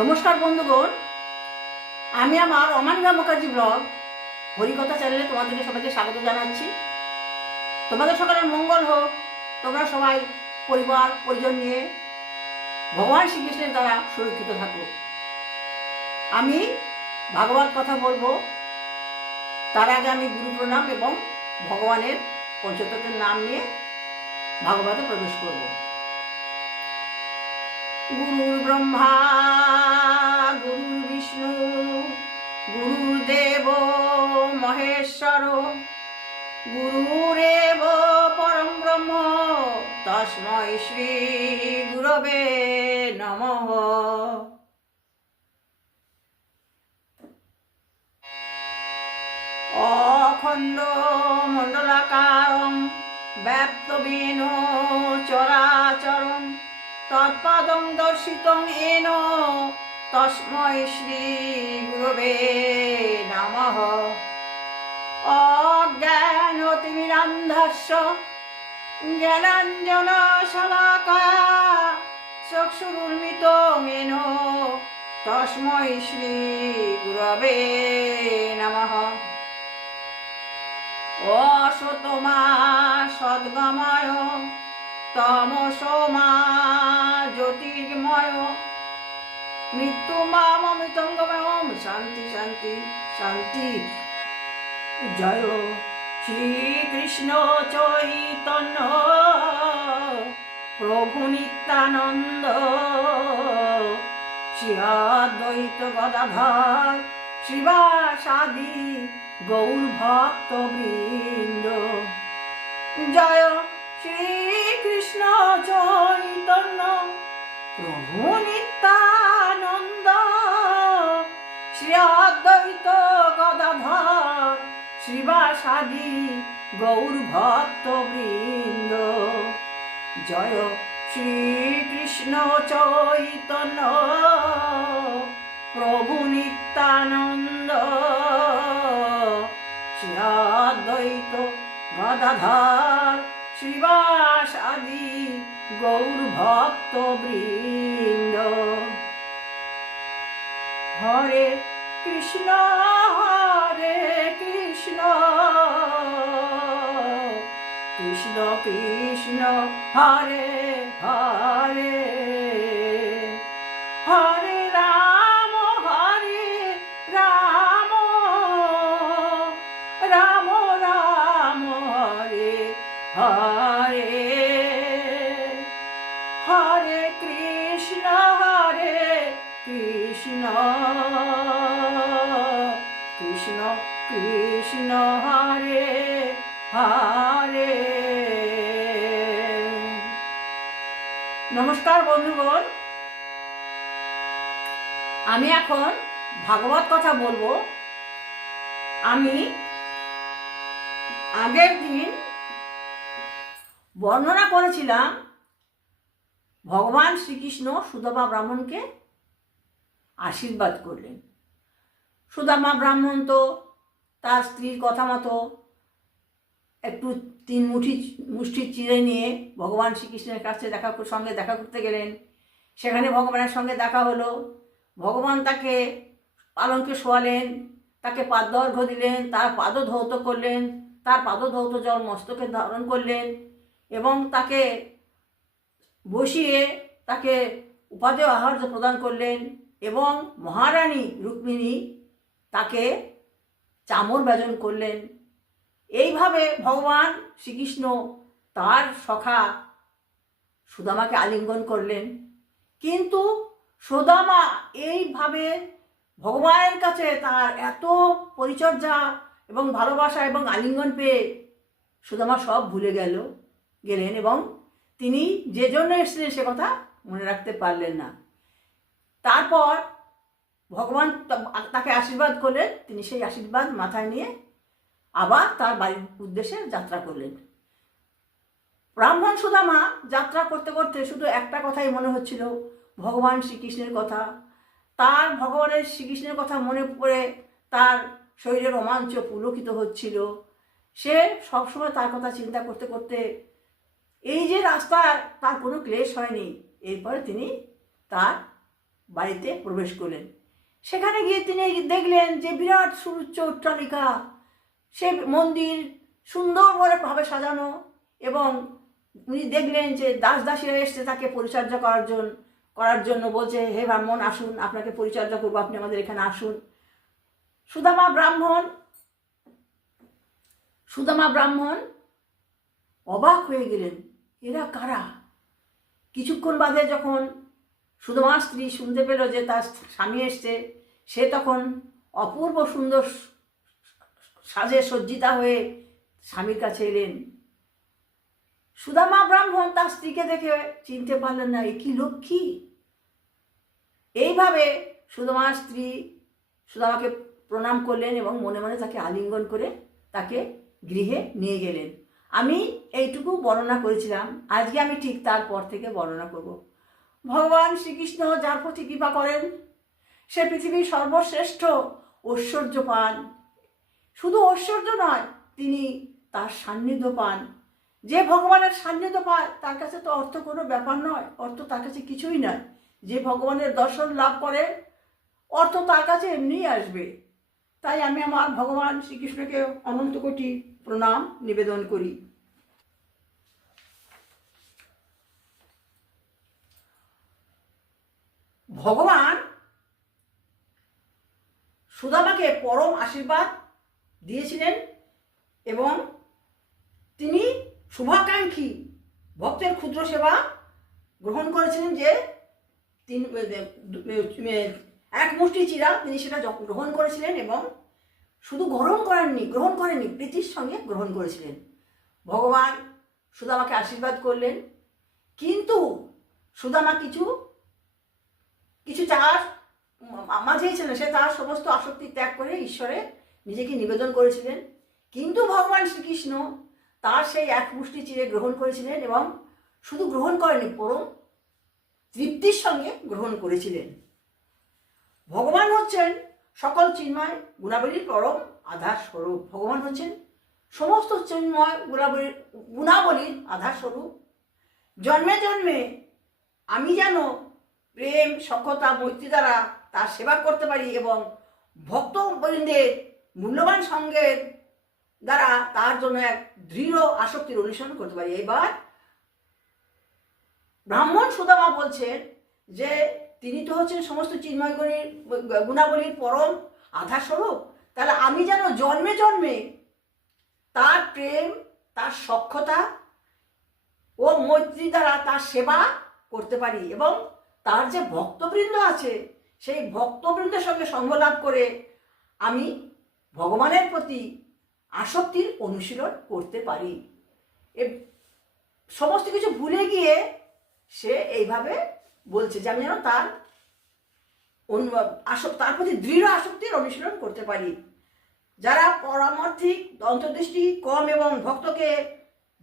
নমস্কার বন্ধুগণ, আমি আমার অমানিকা মুখার্জি ব্লগ হরিকথা চ্যানেলে তোমাদেরকে সবাইকে স্বাগত জানাচ্ছি। তোমাদের সকলের মঙ্গল হোক। তোমরা সবাই পরিবার পরিজন নিয়ে ভগবান শ্রীকৃষ্ণের দ্বারা সুরক্ষিত থাকো। আমি ভাগবত কথা বলবো, তার আগে আমি গুরু প্রণাম এবং ভগবানের পঞ্চতত্ত্বের নাম নিয়ে ভাগবতে প্রবেশ করব। গুরুর ব্রহ্মা গুরুর বিষ্ণু গুরুদেব মহেশ্বর গুরুরেব পরম ব্রহ্ম তস্मै শ্রী গুরবে নমঃ। অখণ্ড মণ্ডলাকারং ব্যাপ্তবেন চরাচরং তৎপদং দর্শিতং येन তস্मै শ্রী গুরবে নমঃ। অজ্ঞানতিমিরান্ধস্য জ্ঞানাঞ্জনশলাকয়া চক্ষুरुन्मिलितं येन তস্मै শ্রী গুরবে নমঃ। অসতমা সদ্গময় তমসোমা জ্যোতির্গময় মৃত্যুমামৃতঙ্গময় শান্তি শান্তি শান্তি। জয় শ্রীকৃষ্ণ চৈতন্য প্রভু নিত্যানন্দ শ্রী অদ্বৈত গদাধর শ্রীবাসাদি গৌর ভক্তবৃন্দ। জয় শ্রীকৃষ্ণ চৈতন্য প্রভু নিত্যানন্দ শ্রী অদ্বৈত গদাধর শ্রীবাসাদি গৌর ভক্তবৃন্দ। জয় শ্রীকৃষ্ণ চৈতন্য প্রভু নিত্যানন্দ শ্রী অদ্বৈত গদাধর শ্রীবাসাদি গৌর ভক্তবৃন্দ। হরে কৃষ্ণ কৃষ্ণ কৃষ্ণ হরে হরে হরে রাম রাম রাম হরে হরে হরে কৃষ্ণ কৃষ্ণ কৃষ্ণ হরে হরে। নমস্কার বন্ধুগণ, আমি এখন ভাগবত কথা বলবো। আমি আগের দিন বর্ণনা করেছিলাম ভগবান শ্রীকৃষ্ণ সুদামা ব্রাহ্মণকে আশীর্বাদ করলেন। সুদামা ব্রাহ্মণ তো তার স্ত্রীর কথা মতো একটু তিন মুষ্টি চিড়ে নিয়ে ভগবান শ্রীকৃষ্ণের কাছে সঙ্গে দেখা করতে গেলেন। সেখানে ভগবানের সঙ্গে দেখা হলো। ভগবান তাকে পালঙ্কে শোয়ালেন, তাকে পাদঅর্ঘ্য দিলেন, তার পাদধৌত করলেন, তার পাদধৌত জল মস্তকে ধারণ করলেন এবং তাকে বসিয়ে তাকে উপাদেয় আহার্য প্রদান করলেন এবং মহারানী রুক্মিণী তাকে চামর ব্যজন করলেন। এইভাবে ভগবান শ্রীকৃষ্ণ তার সখা সুদামাকে আলিঙ্গন করলেন। কিন্তু সুদামা এইভাবে ভগবানের কাছে তার এত পরিচর্যা এবং ভালোবাসা এবং আলিঙ্গন পেয়ে সুদামা সব ভুলে গেলেন এবং তিনি যে জন্য এসেছিলেন সে কথা মনে রাখতে পারলেন না। তারপর ভগবান তাকে আশীর্বাদ করলেন। তিনি সেই আশীর্বাদ মাথায় নিয়ে আবার তার বাড়ির উদ্দেশ্যে যাত্রা করলেন। ব্রাহ্মণ সুদামা যাত্রা করতে করতে শুধু একটা কথাই মনে হচ্ছিল, ভগবান শ্রীকৃষ্ণের কথা। তার ভগবানের শ্রীকৃষ্ণের কথা মনে পড়ে তার শরীরে রোমাঞ্চ পুলকিত হচ্ছিল। সে সবসময় তার কথা চিন্তা করতে করতে এই যে রাস্তার তার কোনো ক্লেশ হয়নি। এরপরে তিনি তার বাড়িতে প্রবেশ করলেন। সেখানে গিয়ে তিনি দেখলেন যে বিরাট সুউচ্চ অট্টালিকা, সে মন্দির সুন্দরভাবে সাজানো, এবং উনি দেখলেন যে দাসীরা এসছে তাকে পরিচর্যা করার জন্য বলছে, হে ব্রাহ্মণ আসুন, আপনাকে পরিচর্যা করবো, আপনি আমাদের এখানে আসুন। সুদামা ব্রাহ্মণ অবাক হয়ে গেলেন, এরা কারা? কিছুক্ষণ বাদে যখন সুদামার স্ত্রী শুনতে পেল যে তার স্বামী এসছে, সে তখন অপূর্ব সুন্দর সাজে সজ্জিতা হয়ে স্বামীর কাছে এলেন। সুদামা ব্রাহ্মণ তার স্ত্রীকে দেখে চিনতে পারলেন না, এ কি লক্ষ্মী। এইভাবে সুদামার স্ত্রী সুদামাকে প্রণাম করলেন এবং মনে মনে তাকে আলিঙ্গন করে তাকে গৃহে নিয়ে গেলেন। আমি এইটুকু বর্ণনা করেছিলাম, আজকে আমি ঠিক তারপর থেকে বর্ণনা করব। ভগবান শ্রীকৃষ্ণ যার প্রতি কৃপা করেন, সে পৃথিবীর সর্বশ্রেষ্ঠ ঐশ্বর্য পান। শুধু ঐশ্বর্য নয়, তিনি তার সান্নিধ্য পান। যে ভগবানের সান্নিধ্য পায় তার কাছে তো অর্থ কোনো ব্যাপার নয়, অর্থ তার কাছে কিছুই নয়। যে ভগবানের দর্শন লাভ করে, অর্থ তার কাছে এমনিই আসবে। তাই আমি আমার ভগবান শ্রীকৃষ্ণকে অনন্ত কোটি প্রণাম নিবেদন করি। ভগবান সুদামাকে পরম আশীর্বাদ দিয়েছিলেন এবং তিনি শুভাকাঙ্ক্ষী ভক্তের ক্ষুদ্র সেবা গ্রহণ করেছিলেন। যে এক মুষ্টি চিরা তিনি সেটা গ্রহণ করেছিলেন এবং শুধু গ্রহণ করেননি, প্রীতির সঙ্গে গ্রহণ করেছিলেন। ভগবান সুদামাকে আশীর্বাদ করলেন, কিন্তু সুদামা কিছু চাওয়ার মাঝেই ছিলেন। সে তার সমস্ত আসক্তি ত্যাগ করে ঈশ্বরে নিজেকে নিবেদন করেছিলেন। কিন্তু ভগবান শ্রীকৃষ্ণ তার সেই এক মুষ্টি চিড়ে গ্রহণ করেছিলেন এবং শুধু গ্রহণ করেনি, পরম তৃপ্তির সঙ্গে গ্রহণ করেছিলেন। ভগবান হচ্ছেন সকল চিন্ময় গুণাবলীর পরম আধার স্বরূপ। ভগবান হচ্ছেন সমস্ত চিন্ময় গুণাবলীর আধার স্বরূপ। জন্মে জন্মে আমি যেন প্রেম, সখ্যতা, মৈত্রী দ্বারা তার সেবা করতে পারি এবং ভক্তবৃন্দের মূল্যবান সঙ্গের দ্বারা তার জন্য এক দৃঢ় আসক্তির অনুসরণ করতে পারি। এবার ব্রাহ্মণ সুদামা বলছেন যে তিনি তো হচ্ছেন সমস্ত চিন্ময় গুণাবলীর পরম আধার স্বরূপ, তাহলে আমি যেন জন্মে জন্মে তার প্রেম, তার সখ্যতা ও মৈত্রী দ্বারা তার সেবা করতে পারি এবং তার যে ভক্তবৃন্দ আছে সেই ভক্তবৃন্দের সঙ্গে সঙ্গ লাভ করে আমি ভগবানের প্রতি আসক্তির অনুশীলন করতে পারি। সমস্ত কিছু ভুলে গিয়ে সে এইভাবে বলছে যে আমি যেন তার প্রতি দৃঢ় আসক্তির অনুশীলন করতে পারি। যারা পরামার্থিক অন্তর্দৃষ্টি কম এবং ভক্তকে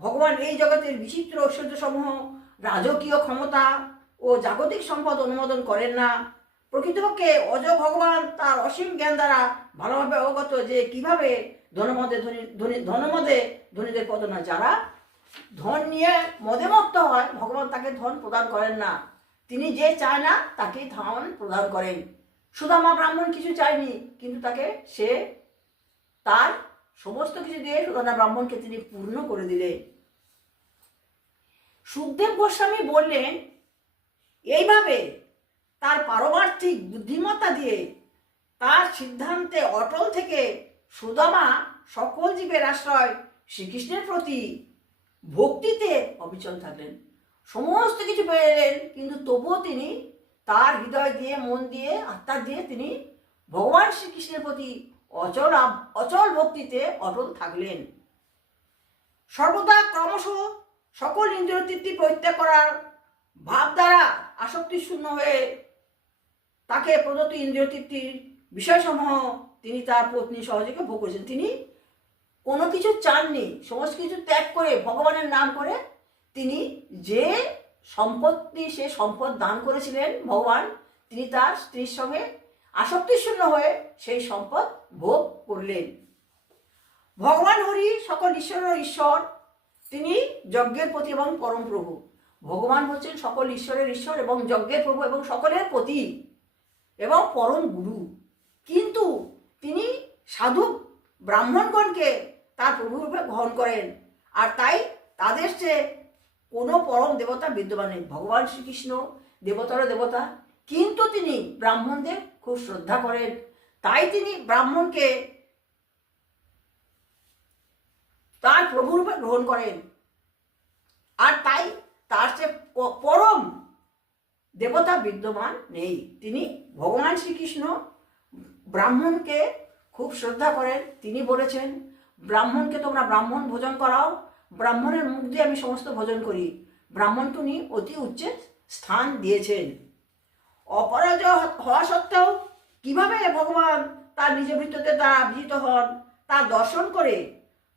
ভগবান এই জগতের বিচিত্র ঐশ্বর্য সমূহ, রাজকীয় ক্ষমতা ও জাগতিক সম্পদ অনুমোদন করেন না, প্রকৃতপক্ষে অজ ভগবান তার অসীম জ্ঞান দ্বারা ভালোভাবে অবগত যে কিভাবে ধনমদে ধনীদের পতন হয়। যারা ধন নিয়ে মদে মত্ত হয়, ভগবান তাকে ধন প্রদান করেন না, তিনি যে চায় না তাকেই ধন প্রদান করেন। সুদামা ব্রাহ্মণ কিছু চায়নি, কিন্তু সে তার সমস্ত কিছু দিয়ে সুদামা ব্রাহ্মণকে তিনি পূর্ণ করে দিলেন। সুখদেব গোস্বামী বললেন, এইভাবে তার পারমার্থিক বুদ্ধিমত্তা দিয়ে তার সিদ্ধান্তে অটল থেকে সুদামা সকল জীবের আশ্রয় শ্রীকৃষ্ণের প্রতি ভক্তিতে অবিচল থাকলেন। সমস্ত কিছু পেয়ে এলেন, কিন্তু তবুও তিনি তার হৃদয় দিয়ে, মন দিয়ে, আত্মা দিয়ে তিনি ভগবান শ্রীকৃষ্ণের প্রতি অচল ভক্তিতে অটল থাকলেন। সর্বদা ক্রমশ সকল ইন্দ্রিয় তৃপ্তি পরিত্যাগ করার ভাব দ্বারা আসক্তি শূন্য হয়ে তাকে প্রদত্ত ইন্দ্রিয় তৃপ্তির বিষয়সমূহ তিনি তার পত্নী সহযোগে ভোগ করেছেন। তিনি কোনো কিছু চাননি, সমস্ত কিছু ত্যাগ করে ভগবানের নাম করে তিনি যে সে সম্পদ দান করেছিলেন ভগবান, তিনি তার স্ত্রীর সঙ্গে আসক্তি শূন্য হয়ে সেই সম্পদ ভোগ করলেন। ভগবান হরি সকল ঈশ্বরের ঈশ্বর, তিনি যজ্ঞের প্রতি এবং পরম প্রভু। ভগবান হচ্ছেন সকল ঈশ্বরের ঈশ্বর এবং যজ্ঞের প্রভু এবং সকলের প্রতি। এবং পরম গুরু। কিন্তু তিনি সাধু ব্রাহ্মণগণকে তার প্রভুরূপে গ্রহণ করেন, আর তাই তাদের চেয়ে কোনো পরম দেবতা বিদ্যমান নেই। ভগবান শ্রীকৃষ্ণ দেবতারও দেবতা, কিন্তু তিনি ব্রাহ্মণদের খুব শ্রদ্ধা করেন, তাই তিনি ব্রাহ্মণকে তার প্রভুরূপে গ্রহণ করেন, আর তাই তার চেয়ে পরম দেবতা বিদ্যমান নেই। তিনি ভগবান শ্রীকৃষ্ণ ব্রাহ্মণকে খুব শ্রদ্ধা করেন। তিনি বলেছেন, ব্রাহ্মণকে তোমরা ব্রাহ্মণ ভোজন করাও, ব্রাহ্মণের মুখ দিয়ে আমি সমস্ত ভোজন করি। ব্রাহ্মণকে উনি অতি উচ্চ স্থান দিয়েছেন। অপরাজয় হওয়া সত্ত্বেও কিভাবে ভগবান তার নিজ বৃত্ততে তারা বিজিত হন তা দর্শন করে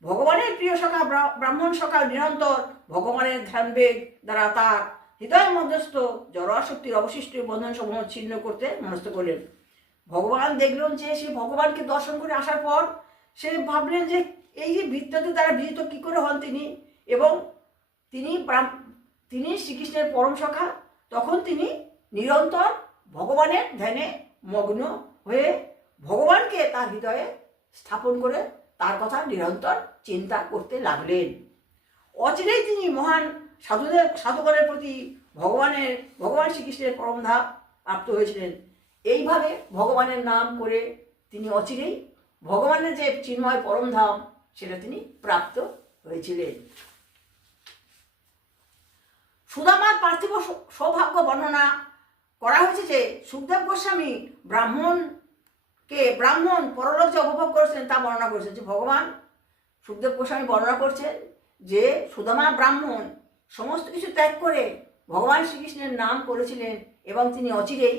ভগবানের প্রিয় সখা ব্রাহ্মণ সখা নিরন্তর ভগবানের ধ্যানবেগ দ্বারা তার হৃদয় মধ্যস্থ জড়াশক্তির অবশিষ্ট বন্ধন সমূহ ছিন্ন করতে মনস্থ করলেন। ভগবান দেখলেন যে সে ভগবানকে দর্শন করে আসার পর সে ভাবলেন যে এই যে বৃত্ততে দ্বারা বিজিত কী করে হন তিনি, এবং তিনি শ্রীকৃষ্ণের পরম সখা। তখন তিনি নিরন্তর ভগবানের ধ্যানে মগ্ন হয়ে ভগবানকে তার হৃদয়ে স্থাপন করে তার কথা নিরন্তর চিন্তা করতে লাগলেন। অচিরেই তিনি মহান সাধুগণের প্রতি ভগবান শ্রীকৃষ্ণের পরম ধাম প্রাপ্ত হয়েছিলেন। এইভাবে ভগবানের নাম করে তিনি অচিরেই ভগবানের যে চিন্ময় পরম ধাম সেটা তিনি প্রাপ্ত হয়েছিলেন। সুদামার পার্থিব সৌভাগ্য বর্ণনা করা হয়েছে যে সুখদেব গোস্বামী ব্রাহ্মণ পরলোক যে উপভোগ করেছেন তা বর্ণনা করেছেন। যে ভগবান সুখদেব গোস্বামী বর্ণনা করছেন যে সুদামা ব্রাহ্মণ সমস্ত কিছু ত্যাগ করে ভগবান শ্রীকৃষ্ণের নাম করেছিলেন এবং তিনি অচিরেই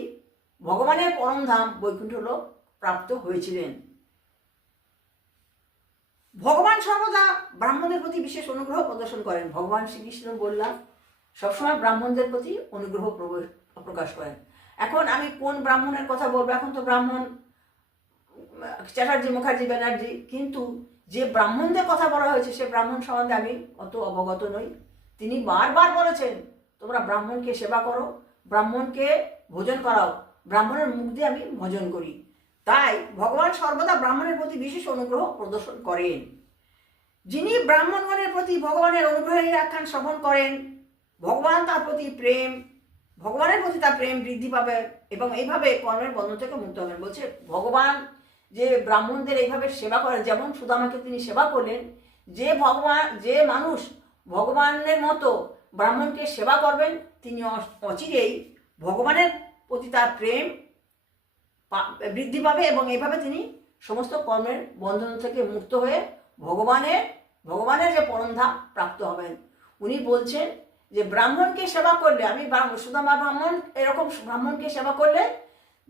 ভগবানের পরমধাম বৈকুণ্ঠ লোক প্রাপ্ত হয়েছিলেন। ভগবান সর্বদা ব্রাহ্মণদের প্রতি বিশেষ অনুগ্রহ প্রদর্শন করেন। ভগবান শ্রীকৃষ্ণ বললাম সবসময় ব্রাহ্মণদের প্রতি অনুগ্রহ প্রকাশ করেন। এখন আমি কোন ব্রাহ্মণের কথা বলবো, এখন তো ব্রাহ্মণ চ্যাটার্জি, মুখার্জি, ব্যানার্জি, কিন্তু যে ব্রাহ্মণদের কথা বলা হয়েছে সে ব্রাহ্মণ সম্বন্ধে আমি অত অবগত নই। তিনি বারবার বলেছেন তোমরা ব্রাহ্মণকে সেবা করো, ব্রাহ্মণকে ভোজন করাও, ব্রাহ্মণের মুখ দিয়ে আমি ভোজন করি। তাই ভগবান সর্বদা ব্রাহ্মণের প্রতি বিশেষ অনুগ্রহ প্রদর্শন করেন। যিনি ব্রাহ্মণগণের প্রতি ভগবানের অনুগ্রহের আখ্যান শ্রবণ করেন, ভগবানের প্রতি তার প্রেম বৃদ্ধি পাবে এবং এইভাবে কর্মের বন্ধন থেকে মুক্ত হবেন। বলছে ভগবান যে ব্রাহ্মণদের এইভাবে সেবা করে, যেমন সুদামাকে তিনি সেবা করলেন, যে মানুষ ভগবানের মতো ব্রাহ্মণকে সেবা করবেন তিনি অচিরেই ভগবানের প্রতি তার প্রেম বৃদ্ধি পাবে এবং এইভাবে তিনি সমস্ত কর্মের বন্ধন থেকে মুক্ত হয়ে ভগবানের যে পরমধাম প্রাপ্ত হবেন। উনি বলছেন যে ব্রাহ্মণকে সেবা করলে, আমি সুদামা ব্রাহ্মণ এরকম ব্রাহ্মণকে সেবা করলে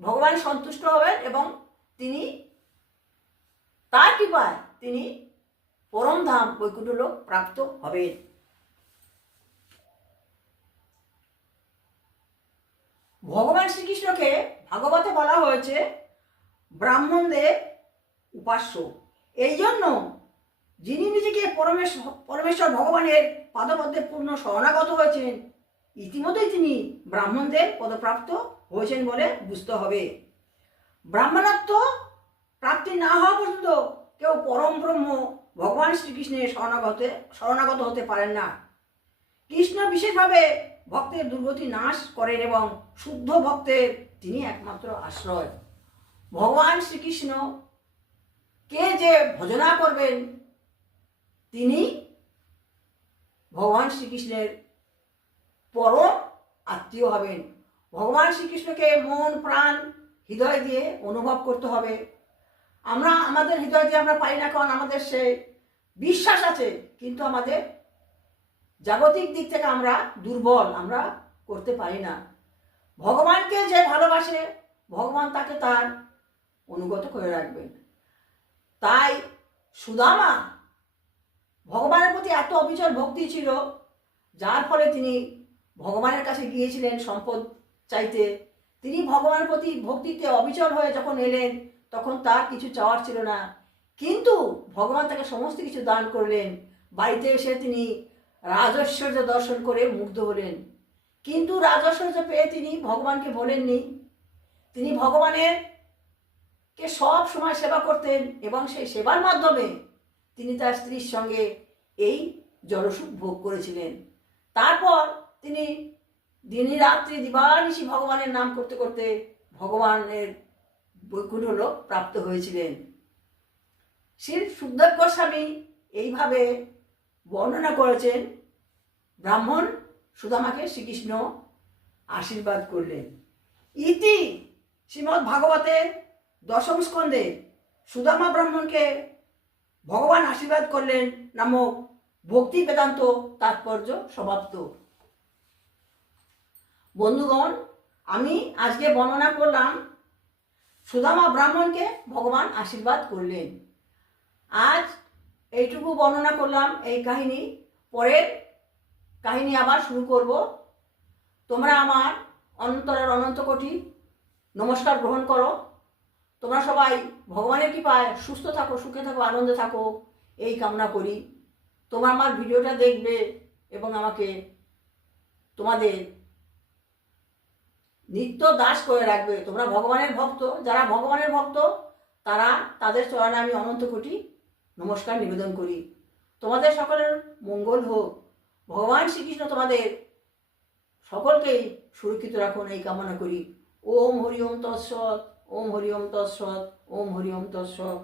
ভগবান সন্তুষ্ট হবেন এবং তিনি তার কৃপায় তিনি পরমধাম বৈকুণ্ঠ লোক প্রাপ্ত হবেন। ভগবান শ্রীকৃষ্ণকে ভাগবতে বলা হয়েছে ব্রাহ্মণদের উপাস্য। এই জন্য যিনি নিজেকে পরমেশ্বর ভগবানের পাদপদ্মে পূর্ণ শরণাগত হয়েছেন, ইতিমধ্যেই তিনি ব্রাহ্মণদের পদপ্রাপ্ত হয়েছেন বলে বুঝতে হবে। ব্রাহ্মণত্ব প্রাপ্তি না হওয়া পর্যন্ত কেউ পরম ব্রহ্ম ভগবান শ্রীকৃষ্ণের শরণাগত হতে পারেন না। কৃষ্ণ বিশেষভাবে ভক্তের দুর্গতি নাশ করেন এবং শুদ্ধ ভক্তের তিনি একমাত্র আশ্রয়। ভগবান শ্রীকৃষ্ণ কে যে ভজনা করবেন তিনি ভগবান শ্রীকৃষ্ণের পরম আত্মীয় হবেন। ভগবান শ্রীকৃষ্ণকে মন প্রাণ হৃদয় দিয়ে অনুভব করতে হবে। আমরা আমাদের হৃদয় দিয়ে আমরা পাই না, কারণ আমাদের সে বিশ্বাস আছে, কিন্তু আমাদের জাগতিক দিক থেকে আমরা দুর্বল, আমরা করতে পারি না। ভগবানকে যে ভালোবাসে ভগবান তাকে তার অনুগত করে রাখবেন। তাই সুদামা ভগবানের প্রতি এত অবিচল ভক্তি ছিল, যার ফলে তিনি ভগবানের কাছে গিয়েছিলেন সম্পদ চাইতে। তিনি ভগবানের প্রতি ভক্তিতে অবিচল হয়ে যখন এলেন তখন তার কিছু চাওয়ার ছিল না, কিন্তু ভগবান তাকে সমস্ত কিছু দান করলেন। বাড়িতে এসে তিনি রাজৈশ্বর্য দর্শন করে মুগ্ধ হলেন, কিন্তু রাজৈশ্বর্য পেয়ে তিনি ভগবানকে বলেননি। তিনি ভগবানের কে সব সময় সেবা করতেন এবং সেই সেবার মাধ্যমে তিনি তার স্ত্রীর সঙ্গে এই জলসুখ ভোগ করেছিলেন। তারপর তিনি দিনে রাত্রি দিবানিশি ভগবানের নাম করতে করতে ভগবানের বৈকুণ্ঠ লোক প্রাপ্ত হয়েছিলেন। শ্রী সুখদেব গোস্বামী এইভাবে বর্ণনা করেছেন, ব্রাহ্মণ সুদামাকে শ্রীকৃষ্ণ আশীর্বাদ করলেন। ইতি শ্রীমদ্ ভাগবতের দশম স্কন্ধে সুদামা ব্রাহ্মণকে ভগবান আশীর্বাদ করলেন নামক ভক্তি বেদান্ত তাৎপর্য সমাপ্ত। বন্ধুগণ, আমি আজকে বর্ণনা করলাম সুদামা ব্রাহ্মণকে ভগবান আশীর্বাদ করলেন। আজ এইটুকু বর্ণনা করলাম এই কাহিনী। পরের কাহিনী আবার শুরু করব। তোমরা আমার অন্তরের অনন্ত কোটি নমস্কার গ্রহণ করো। তোমরা সবাই ভগবানের কৃপায় সুস্থ থাকো, সুখে থাকো, আনন্দে থাকো, এই কামনা করি। তোমরা আমার ভিডিওটা দেখবে এবং আমাকে তোমাদের নিত্য দাস করে রাখবে। তোমরা ভগবানের ভক্ত, যারা ভগবানের ভক্ত তারা, তাদের চরণে আমি অনন্ত কোটি নমস্কার নিবেদন করি। তোমাদের সকলের মঙ্গল হোক। ভগবান শ্রীকৃষ্ণ তোমাদের সকলকেই সুরক্ষিত রাখুন, এই কামনা করি। ওম হরি ওম তৎসৎ, ওম হরি ওম তৎসৎ, ওম হরি ওম তৎসৎ।